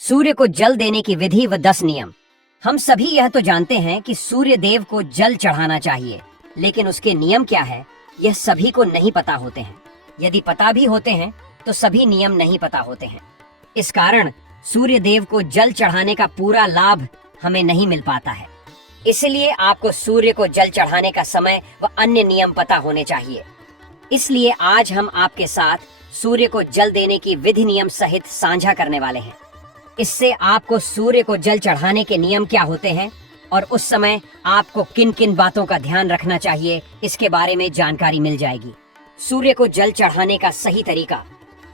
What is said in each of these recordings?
सूर्य को जल देने की विधि व 10 नियम। हम सभी यह तो जानते हैं कि सूर्य देव को जल चढ़ाना चाहिए, लेकिन उसके नियम क्या है यह सभी को नहीं पता होते हैं। यदि पता भी होते हैं तो सभी नियम नहीं पता होते हैं। इस कारण सूर्य देव को जल चढ़ाने का पूरा लाभ हमें नहीं मिल पाता है। इसलिए आपको सूर्य को जल चढ़ाने का समय व अन्य नियम पता होने चाहिए। इसलिए आज हम आपके साथ सूर्य को जल देने की विधि नियम सहित साझा करने वाले हैं। इससे आपको सूर्य को जल चढ़ाने के नियम क्या होते हैं और उस समय आपको किन किन बातों का ध्यान रखना चाहिए इसके बारे में जानकारी मिल जाएगी। सूर्य को जल चढ़ाने का सही तरीका।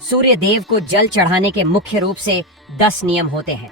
सूर्य देव को जल चढ़ाने के मुख्य रूप से 10 नियम होते हैं।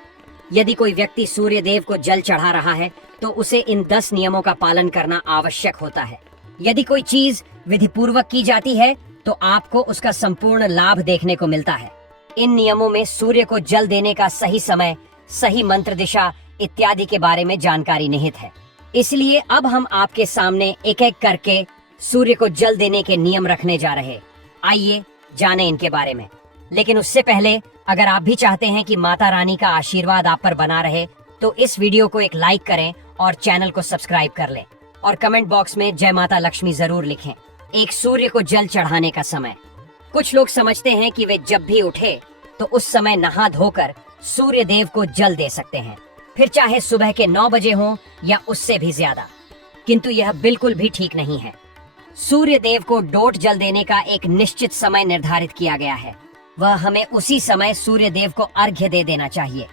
यदि कोई व्यक्ति सूर्य देव को जल चढ़ा रहा है तो उसे इन 10 नियमों का पालन करना आवश्यक होता है। यदि कोई चीज विधि पूर्वक की जाती है तो आपको उसका संपूर्ण लाभ देखने को मिलता है। इन नियमों में सूर्य को जल देने का सही समय, सही मंत्र दिशा इत्यादि के बारे में जानकारी निहित है। इसलिए अब हम आपके सामने एक एक करके सूर्य को जल देने के नियम रखने जा रहे। आइए जाने इनके बारे में। लेकिन उससे पहले अगर आप भी चाहते हैं कि माता रानी का आशीर्वाद आप पर बना रहे तो इस वीडियो को एक लाइक करें और चैनल को सब्सक्राइब कर लें और कमेंट बॉक्स में जय माता लक्ष्मी जरूर लिखें। एक सूर्य को जल चढ़ाने का समय। कुछ लोग समझते हैं कि वे जब भी उठे तो उस समय नहा धोकर सूर्य देव को जल दे सकते हैं, फिर चाहे सुबह के 9 बजे हो या उससे भी ज्यादा। किंतु यह बिल्कुल भी ठीक नहीं है। सूर्य देव को डोट जल देने का एक निश्चित समय निर्धारित किया गया है। वह हमें उसी समय सूर्य देव को अर्घ्य दे देना चाहिए।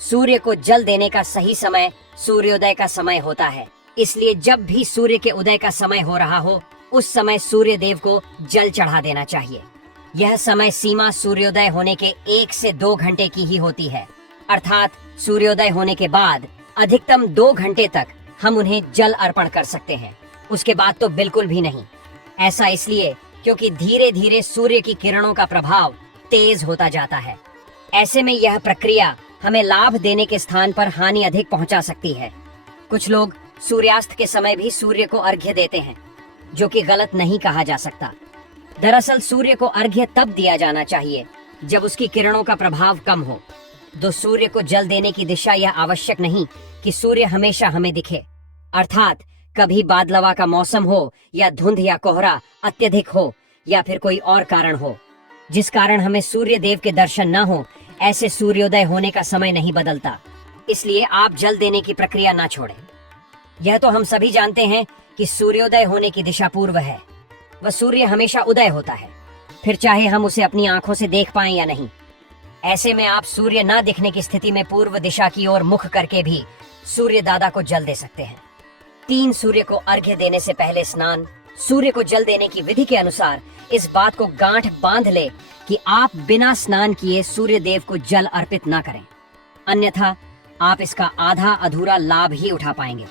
सूर्य को जल देने का सही समय सूर्योदय का समय होता है। इसलिए जब भी सूर्य के उदय का समय हो रहा हो उस समय सूर्य देव को जल चढ़ा देना चाहिए। यह समय सीमा सूर्योदय होने के 1 से 2 घंटे की ही होती है, अर्थात सूर्योदय होने के बाद अधिकतम 2 घंटे तक हम उन्हें जल अर्पण कर सकते हैं। उसके बाद तो बिल्कुल भी नहीं। ऐसा इसलिए क्योंकि धीरे धीरे सूर्य की किरणों का प्रभाव तेज होता जाता है। ऐसे में यह प्रक्रिया हमें लाभ देने के स्थान पर हानि अधिक पहुंचा सकती है। कुछ लोग सूर्यास्त के समय भी सूर्य को अर्घ्य देते हैं, जो कि गलत नहीं कहा जा सकता। दरअसल सूर्य को अर्घ्य तब दिया जाना चाहिए जब उसकी किरणों का प्रभाव कम हो। तो सूर्य को जल देने की दिशा यह आवश्यक नहीं कि सूर्य हमेशा हमें दिखे, अर्थात कभी बादलवा का मौसम हो या धुंध या कोहरा अत्यधिक हो या फिर कोई और कारण हो जिस कारण हमें सूर्य देव के दर्शन न हो। ऐसे सूर्योदय होने का समय नहीं बदलता। इसलिए आप जल देने की प्रक्रिया ना छोड़ें। यह तो हम सभी जानते हैं कि सूर्योदय होने की दिशा पूर्व है। वह सूर्य हमेशा उदय होता है, फिर चाहे हम उसे अपनी आंखों से देख पाएं या नहीं। ऐसे में आप सूर्य न दिखने की स्थिति में पूर्व दिशा की ओर मुख करके भी सूर्य दादा को जल दे सकते हैं। 3 सूर्य को अर्घ्य देने से पहले स्नान। सूर्य को जल देने की विधि के अनुसार इस बात को गांठ बांध ले कि आप बिना स्नान किए सूर्य देव को जल अर्पित न करें, अन्यथा आप इसका आधा अधूरा लाभ ही उठा पाएंगे।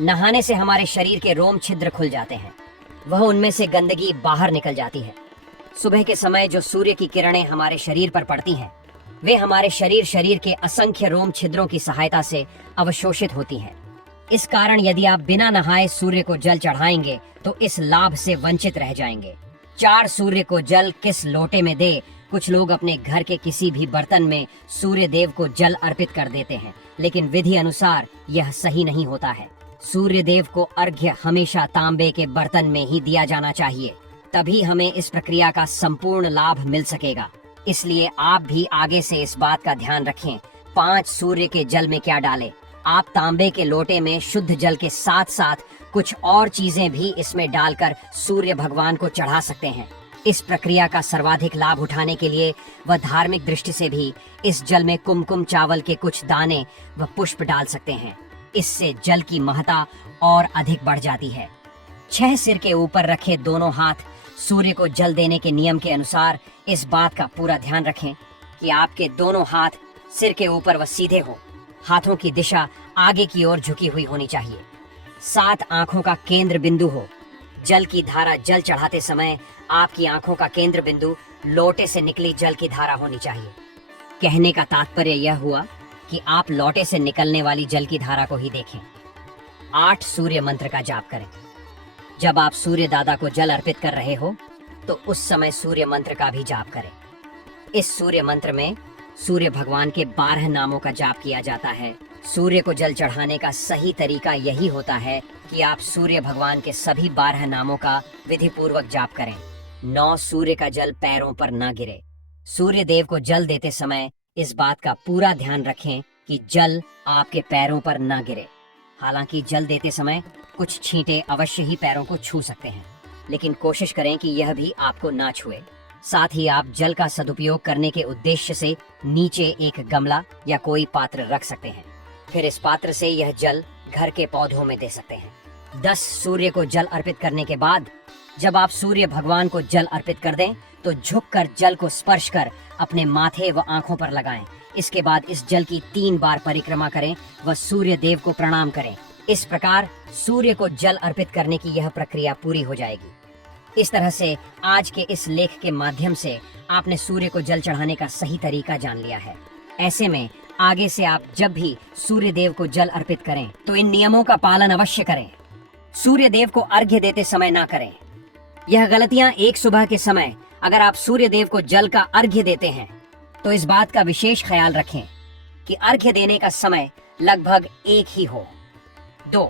नहाने से हमारे शरीर के रोम छिद्र खुल जाते हैं, वह उनमें से गंदगी बाहर निकल जाती है। सुबह के समय जो सूर्य की किरणें हमारे शरीर पर पड़ती हैं, वे हमारे शरीर के असंख्य रोम छिद्रों की सहायता से अवशोषित होती हैं। इस कारण यदि आप बिना नहाए सूर्य को जल चढ़ाएंगे तो इस लाभ से वंचित रह जाएंगे। 4 सूर्य को जल किस लोटे में दे। कुछ लोग अपने घर के किसी भी बर्तन में सूर्य देव को जल अर्पित कर देते हैं, लेकिन विधि अनुसार यह सही नहीं होता है। सूर्य देव को अर्घ्य हमेशा तांबे के बर्तन में ही दिया जाना चाहिए, तभी हमें इस प्रक्रिया का संपूर्ण लाभ मिल सकेगा। इसलिए आप भी आगे से इस बात का ध्यान रखें। 5 सूर्य के जल में क्या डालें। आप तांबे के लोटे में शुद्ध जल के साथ साथ कुछ और चीजें भी इसमें डालकर सूर्य भगवान को चढ़ा सकते हैं। इस प्रक्रिया का सर्वाधिक लाभ उठाने के लिए व धार्मिक दृष्टि से भी इस जल में कुमकुम चावल के कुछ दाने व पुष्प डाल सकते हैं। इससे जल की महत्ता और अधिक बढ़ जाती है। 6 सिर के ऊपर रखे दोनों हाथ सूर्य को जल देने के नियम के अनुसार इस बात का पूरा ध्यान रखें कि आपके दोनों हाथ सिर के ऊपर व सीधे हो। हाथों की दिशा आगे की ओर झुकी हुई होनी चाहिए। 7 आंखों का केंद्र बिंदु हो। जल की धारा जल चढ़ाते समय आपकी आंखों का केंद्र बिंदु लोटे से निकली जल की धारा होनी चाहिए। कहने का तात्पर्य यह हुआ कि आप लोटे से निकलने वाली जल की धारा को ही देखें। 8 सूर्य मंत्र का जाप करें। जब आप सूर्य दादा को जल अर्पित कर रहे हो तो उस समय सूर्य मंत्र का भी जाप करें। इस सूर्य मंत्र में सूर्य भगवान के 12 नामों का जाप किया जाता है। सूर्य को जल चढ़ाने का सही तरीका यही होता है कि आप सूर्य भगवान के सभी 12 नामों का विधि पूर्वक जाप करें। 9 सूर्य का जल पैरों पर न गिरे। सूर्य देव को जल देते समय इस बात का पूरा ध्यान रखें कि जल आपके पैरों पर न गिरे। हालांकि जल देते समय कुछ छींटे अवश्य ही पैरों को छू सकते हैं, लेकिन कोशिश करें कि यह भी आपको ना छुए। साथ ही आप जल का सदुपयोग करने के उद्देश्य से नीचे एक गमला या कोई पात्र रख सकते हैं। फिर इस पात्र से यह जल घर के पौधों में दे सकते हैं। 10 सूर्य को जल अर्पित करने के बाद जब आप सूर्य भगवान को जल अर्पित कर दें तो झुककर जल को स्पर्श कर अपने माथे व आंखों पर लगाएं। इसके बाद इस जल की 3 बार परिक्रमा करें व सूर्य देव को प्रणाम करें। इस प्रकार सूर्य को जल अर्पित करने की यह प्रक्रिया पूरी हो जाएगी। इस तरह से आज के इस लेख के माध्यम से आपने सूर्य को जल चढ़ाने का सही तरीका जान लिया है। ऐसे में आगे से आप जब भी सूर्य देव को जल अर्पित करें तो इन नियमों का पालन अवश्य करें। सूर्य देव को अर्घ्य देते समय ना करें। यह गलतियां एक सुबह के समय अगर आप सूर्य देव को जल का अर्घ्य देते हैं तो इस बात का विशेष ख्याल रखें कि अर्घ्य देने का समय लगभग एक ही हो। 2.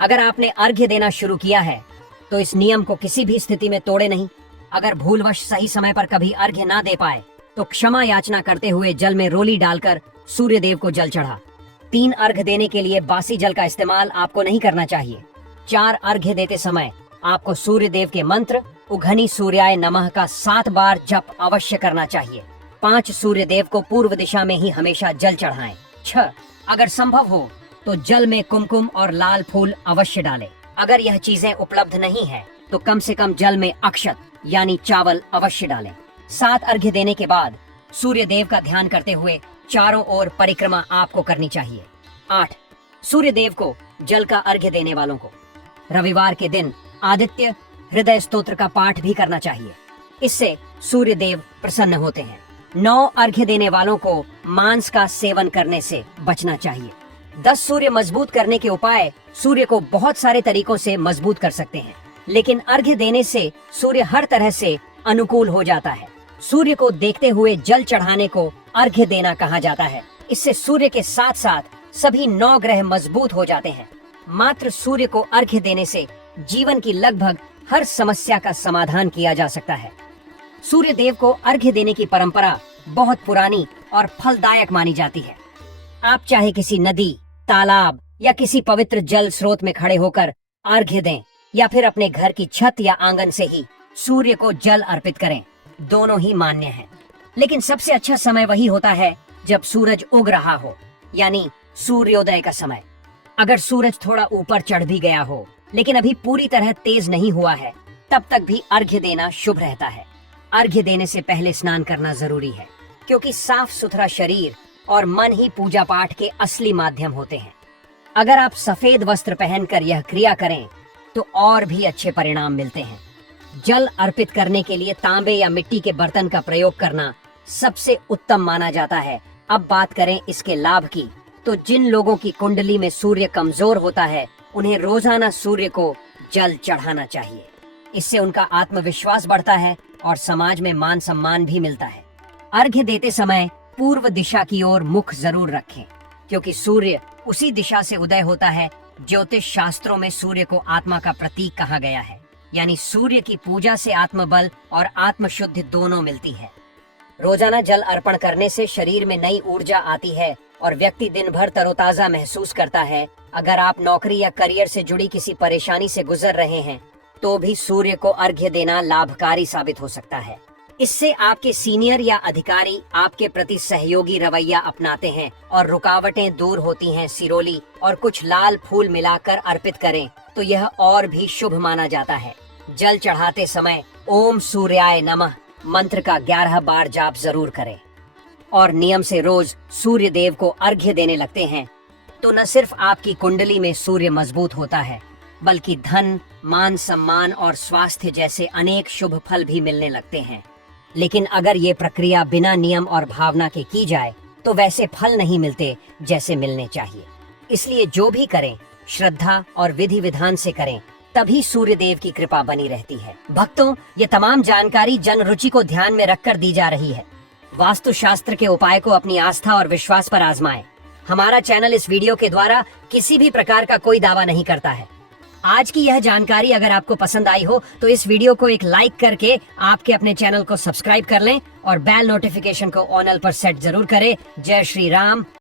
अगर आपने अर्घ्य देना शुरू किया है तो इस नियम को किसी भी स्थिति में तोड़े नहीं। अगर भूलवश सही समय पर कभी अर्घ्य ना दे पाए तो क्षमा याचना करते हुए जल में रोली डालकर सूर्य देव को जल चढ़ा। 3 अर्घ्य देने के लिए बासी जल का इस्तेमाल आपको नहीं करना चाहिए। 4 अर्घ्य देते समय आपको सूर्य देव के मंत्र उघनी सूर्याय नमः का 7 बार जप अवश्य करना चाहिए। 5 सूर्य देव को पूर्व दिशा में ही हमेशा जल चढ़ाएं। 6. अगर संभव हो तो जल में कुमकुम और लाल फूल अवश्य डालें। अगर यह चीजें उपलब्ध नहीं है तो कम से कम जल में अक्षत यानी चावल अवश्य डालें। 7 अर्घ्य देने के बाद सूर्य देव का ध्यान करते हुए चारों ओर परिक्रमा आपको करनी चाहिए। 8. सूर्य देव को जल का अर्घ्य देने वालों को रविवार के दिन आदित्य हृदय स्तोत्र का पाठ भी करना चाहिए। इससे सूर्य देव प्रसन्न होते हैं। 9 अर्घ्य देने वालों को मांस का सेवन करने से बचना चाहिए। 10 सूर्य मजबूत करने के उपाय सूर्य को बहुत सारे तरीकों से मजबूत कर सकते हैं, लेकिन अर्घ्य देने से सूर्य हर तरह से अनुकूल हो जाता है। सूर्य को देखते हुए जल चढ़ाने को अर्घ्य देना कहा जाता है। इससे सूर्य के साथ साथ सभी 9 ग्रह मजबूत हो जाते हैं। मात्र सूर्य को अर्घ्य देने से जीवन की लगभग हर समस्या का समाधान किया जा सकता है। सूर्य देव को अर्घ्य देने की परंपरा बहुत पुरानी और फलदायक मानी जाती है। आप चाहे किसी नदी, तालाब या किसी पवित्र जल स्रोत में खड़े होकर अर्घ्य दें या फिर अपने घर की छत या आंगन से ही सूर्य को जल अर्पित करें, दोनों ही मान्य हैं। लेकिन सबसे अच्छा समय वही होता है जब सूरज उग रहा हो, यानी सूर्योदय का समय। अगर सूरज थोड़ा ऊपर चढ़ भी गया हो लेकिन अभी पूरी तरह तेज नहीं हुआ है, तब तक भी अर्घ्य देना शुभ रहता है। अर्घ्य देने से पहले स्नान करना जरूरी है, क्योंकि साफ सुथरा शरीर और मन ही पूजा पाठ के असली माध्यम होते हैं। अगर आप सफेद वस्त्र पहनकर यह क्रिया करें तो और भी अच्छे परिणाम मिलते हैं। जल अर्पित करने के लिए तांबे या मिट्टी के बर्तन का प्रयोग करना सबसे उत्तम माना जाता है। अब बात करें इसके लाभ की, तो जिन लोगों की कुंडली में सूर्य कमजोर होता है उन्हें रोजाना सूर्य को जल चढ़ाना चाहिए। इससे उनका आत्मविश्वास बढ़ता है और समाज में मान सम्मान भी मिलता है। अर्घ्य देते समय पूर्व दिशा की ओर मुख जरूर रखें, क्योंकि सूर्य उसी दिशा से उदय होता है। ज्योतिष शास्त्रों में सूर्य को आत्मा का प्रतीक कहा गया है, यानी सूर्य की पूजा से आत्मबल और आत्मशुद्धि दोनों मिलती है। रोजाना जल अर्पण करने से शरीर में नई ऊर्जा आती है और व्यक्ति दिन भर तरोताजा महसूस करता है। अगर आप नौकरी या करियर से जुड़ी किसी परेशानी से गुजर रहे हैं तो भी सूर्य को अर्घ्य देना लाभकारी साबित हो सकता है। इससे आपके सीनियर या अधिकारी आपके प्रति सहयोगी रवैया अपनाते हैं और रुकावटें दूर होती हैं। सिरोली और कुछ लाल फूल मिलाकर अर्पित करें तो यह और भी शुभ माना जाता है। जल चढ़ाते समय ओम सूर्याय नमः मंत्र का 11 बार जाप जरूर करें और नियम से रोज सूर्य देव को अर्घ्य देने लगते हैं तो न सिर्फ आपकी कुंडली में सूर्य मजबूत होता है, बल्कि धन, मान सम्मान और स्वास्थ्य जैसे अनेक शुभ फल भी मिलने लगते हैं। लेकिन अगर ये प्रक्रिया बिना नियम और भावना के की जाए तो वैसे फल नहीं मिलते जैसे मिलने चाहिए। इसलिए जो भी करें श्रद्धा और विधि विधान से करें, तभी सूर्य देव की कृपा बनी रहती है। भक्तों, ये तमाम जानकारी जन रुचि को ध्यान में रखकर दी जा रही है। वास्तुशास्त्र के उपाय को अपनी आस्था और विश्वास पर आजमाएं। हमारा चैनल इस वीडियो के द्वारा किसी भी प्रकार का कोई दावा नहीं करता है। आज की यह जानकारी अगर आपको पसंद आई हो तो इस वीडियो को एक लाइक करके आपके अपने चैनल को सब्सक्राइब कर लें और बेल नोटिफिकेशन को ऑन ऑल पर सेट जरूर करें। जय श्री राम।